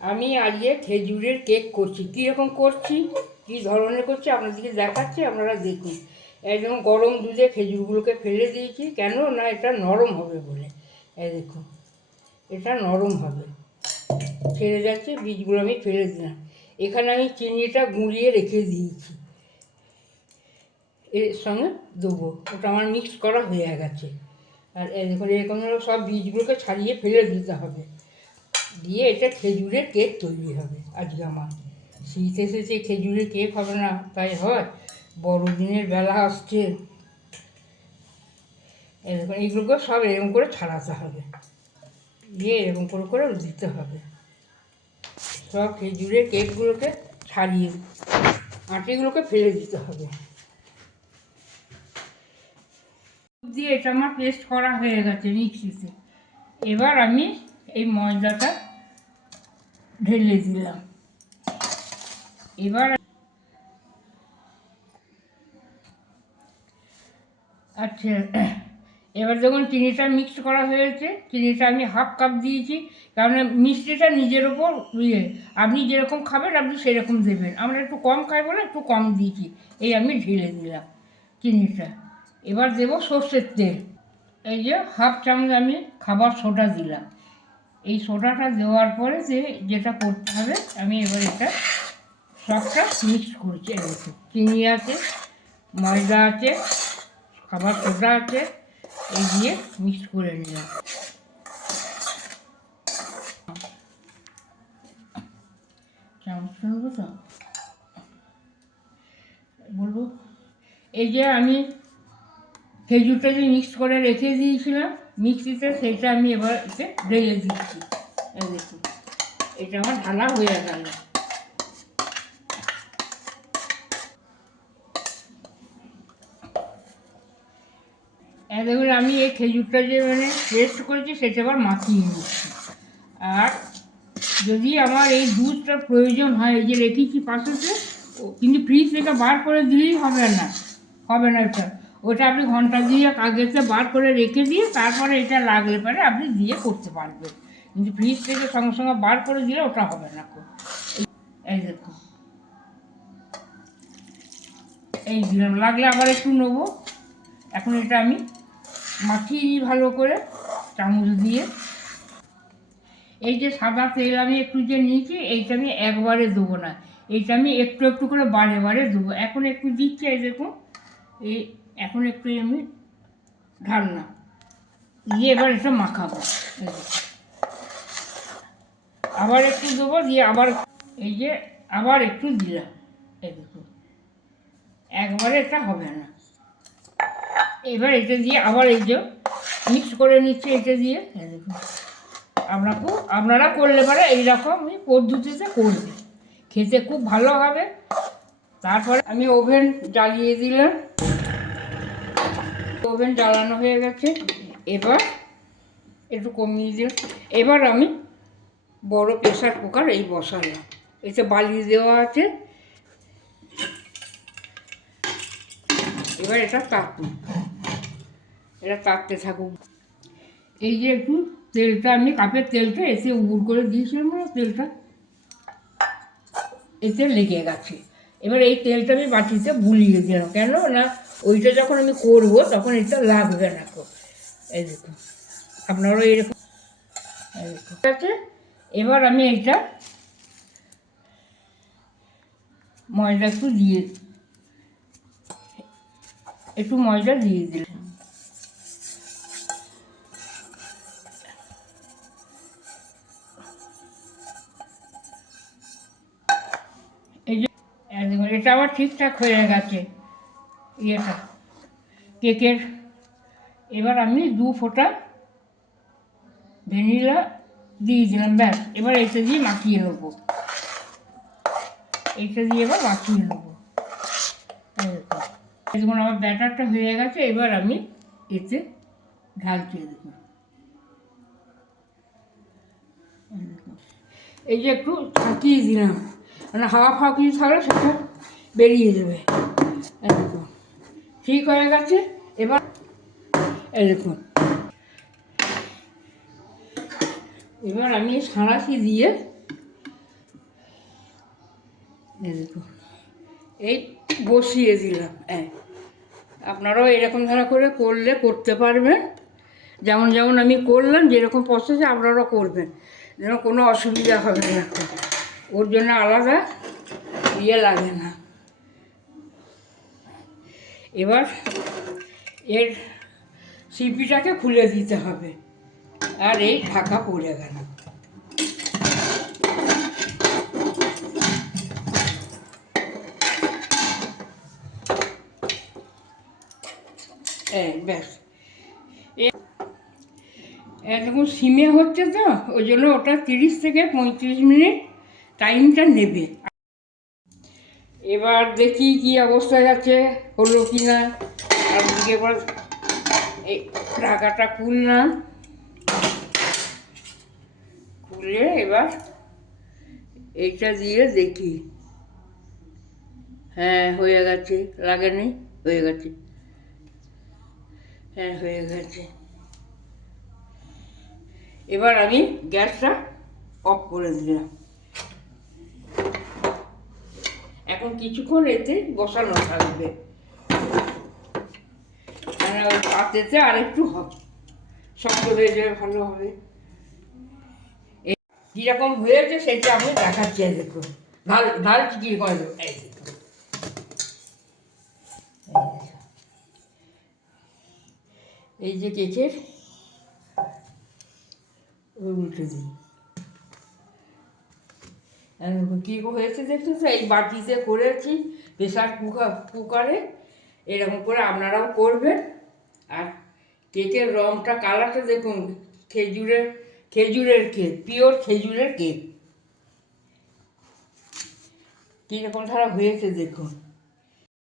আমি আজকে খেজুরের কেক করছি। কীরকম করছি, কী ধরনের করছি আপনাদেরকে দেখাচ্ছি, আপনারা দেখুন। একদম গরম দুধে খেজুরগুলোকে ফেলে দিয়েছি, কেন না এটা নরম হবে বলে। এই দেখুন, এটা নরম হবে, ফেলে যাচ্ছে, বীজগুলো আমি ফেলে দিলাম। এখানে আমি চিনিটা গুঁড়িয়ে রেখে দিয়েছি, এর সঙ্গে দেবো। ওটা আমার মিক্স করা হয়ে গেছে। আর দেখুন, এরকম সব বীজগুলোকে ছাড়িয়ে ফেলে দিতে হবে, দিয়ে এটা খেজুরের কেক তৈরি হবে। আজকে আমার শীত এসেছে, খেজুরের কেক হবে না তাই হয়? বড়দিনের বেলা আসছে। এরকম এইগুলোকে সব এরকম করে ছাড়াতে হবে, দিয়ে এরকম করে করে দিতে হবে। সব খেজুরের কেকগুলোকে ছাড়িয়ে আটিগুলোকে ফেলে দিতে হবে। দিয়ে এটা আমার পেস্ট করা হয়ে গেছে মিক্সিতে। এবার আমি এই ময়দাটা ঢেলে দিলাম। এবার আচ্ছা, এবার যখন চিনিটা মিক্স করা হয়েছে, চিনিটা আমি হাফ কাপ দিয়েছি, কারণ মিষ্টিটা নিজের ওপর আপনি যেরকম খাবেন আপনি সেরকম দেবেন। আমরা একটু কম খাই বলে একটু কম দিয়েছি, এই আমি ঢেলে দিলাম চিনিটা। এবার দেবো সর্ষের তেল। এই যে হাফ চামচ আমি খাবার সোডা দিলাম। এই সোডাটা দেওয়ার পরে যেটা করতে হবে, আমি এবার এটা সবটা মিক্স করছি। এরকম চিনি আছে, ময়দা আছে, খাবার সোডা আছে, এই দিয়ে মিক্স করে নিলাম। চামচ নেবো তো বলবো। এই যে আমি খেজুরটা যে মিক্স করে রেখে দিয়েছিলাম মিক্সিতে, সেটা আমি এবার এতে ঢেলে দিচ্ছি। এই দেখুন, এটা আমার ঢালা হয়ে গেল। দেখুন, আমি এই খেজুরটা যে পেস্ট করেছি সেটা এবার মাখিয়ে নিচ্ছি। আর যদি আমার এই দুধটা প্রয়োজন হয়, এই যে রেখেছি পাশেতে, কিন্তু ফ্রিজ থেকে বার করে দিলেই হবে না, এটা ওটা আপনি ঘন্টা দিয়ে আগেতে বার করে রেখে দিয়ে তারপরে এটা লাগলে পরে আপনি দিয়ে করতে পারবেন। কিন্তু ফ্রিজ থেকে সঙ্গে সঙ্গে বার করে দিলে ওটা হবে না। এই দেখুন, এই দিলাম, লাগলে আবার একটু নেবো। এখন এটা আমি মাখিয়ে নিই ভালো করে চামচ দিয়ে। এই যে সাদা তেল আমি একটু যে নিয়েছি, এইটা আমি একবারে দেবো না, এইটা আমি একটু একটু করে বারে বারে দেবো। এখন একটু দিচ্ছি, এই দেখুন, এই এখন একটু আমি ঢালনা দিয়ে এবার এটা মাখাবো। আবার একটু দেবো, দিয়ে আবার এই যে আবার একটু দিলাম। এই দেখুন, একবারে এটা হবে না। এবার এটা দিয়ে আবার এই যে মিক্স করে নিচ্ছে এটা দিয়ে। দেখুন, আপনারা করলে পরে এইরকম পদ্ধতিতে করবে, খেতে খুব ভালো হবে। তারপরে আমি ওভেন জ্বালিয়ে দিলাম, ওভেন জ্বালানো হয়ে গেছে। এবার একটু কমিয়ে দিলাম। এবার আমি বড় প্রেসার কুকার এই বসালাম, এতে বালি দেওয়া আছে। এবার এটা তাকুক, এটা তাকতে থাকুক। এই যে একটু তেলটা আমি কাপের তেলটা এতে উগুর করে দিয়েছিলাম, তেলটা এতে লেগে গেছে। এবার এই তেলটা আমি বাটিতে বুলিয়ে দিলাম, কেন না ওইটা যখন আমি করবো তখন এটা লাগবে না। এই দেখুন, আপনারাও এরকম ঠিক আছে। এবার আমি এটা ময়দা একটু ময়দা দিয়ে দিলাম। এই যে এটা আবার ঠিকঠাক হয়ে গেছে ইয়েটা কেকের। এবার আমি 2 ফোঁটা ভ্যানিলা দিয়ে দিলাম, ব্যাস। এবার এটা দিয়ে মাখিয়ে নেবো, এইটা দিয়ে এবার মাখিয়ে নেবো। দেখুন, আমার ব্যাটারটা হয়ে গেছে। এবার আমি এতে ঢালছি। দেখুন, এই যে একটু ফাঁকিয়ে দিলাম, মানে হাওয়া ফাঁকিয়ে থাকলে সেটা বেরিয়ে যাবে। দেখুন, ঠিক হয়ে গেছে। এবার এই দেখুন, এবার আমি সাঁড়াশি দিয়ে এই দেখো এই বসিয়ে দিলাম। আপনারাও এরকম ধারা করে করতে পারবেন, যেমন যেমন আমি করলাম, যেরকম প্রসেসে আপনারাও করবেন, যেন কোনো অসুবিধা হবে না, ওর জন্য আলাদা লাগে না। এবার এর সিপিটাকে খুলে দিতে হবে, আর এই ঢাকা পড়ে গেল। ব্যাস, দেখুন সিমে হচ্ছে তো, ওই জন্য ওটা 30 থেকে 35 মিনিট টাইমটা নেবে। এবার দেখি কি অবস্থায় আছে, হলো কি না। আর দিকে এবার এই ঢাকাটা খুললাম, খুলে এবার এইটা দিয়ে দেখি। হ্যাঁ হয়ে গেছে, লাগেনি, হয়ে গেছে, হ্যাঁ হয়ে গেছে। এবার আমি গ্যাসটা অফ করে দিলাম। এখন কিছুক্ষণ এতে বসানো থাকবে, মানে ওই পাতেতে আর একটু শক্ত হয়ে যাবে, ভালো হবে। কীরকম হয়েছে সেটা আমি দেখাচ্ছি। দেখুন ঢালছি কী করে, এই দেখুন, এই যে কেকের উল্টে দিই। কী হয়েছে দেখুন, এই বাটিতে করেছি, প্রেসার কুকারে, এরকম করে আপনারাও করবেন। আর কেকের রঙটা, কালারটা দেখুন, খেজুরের কেক, পিওর খেজুরের কেক, কীরকম ধারা হয়েছে দেখুন।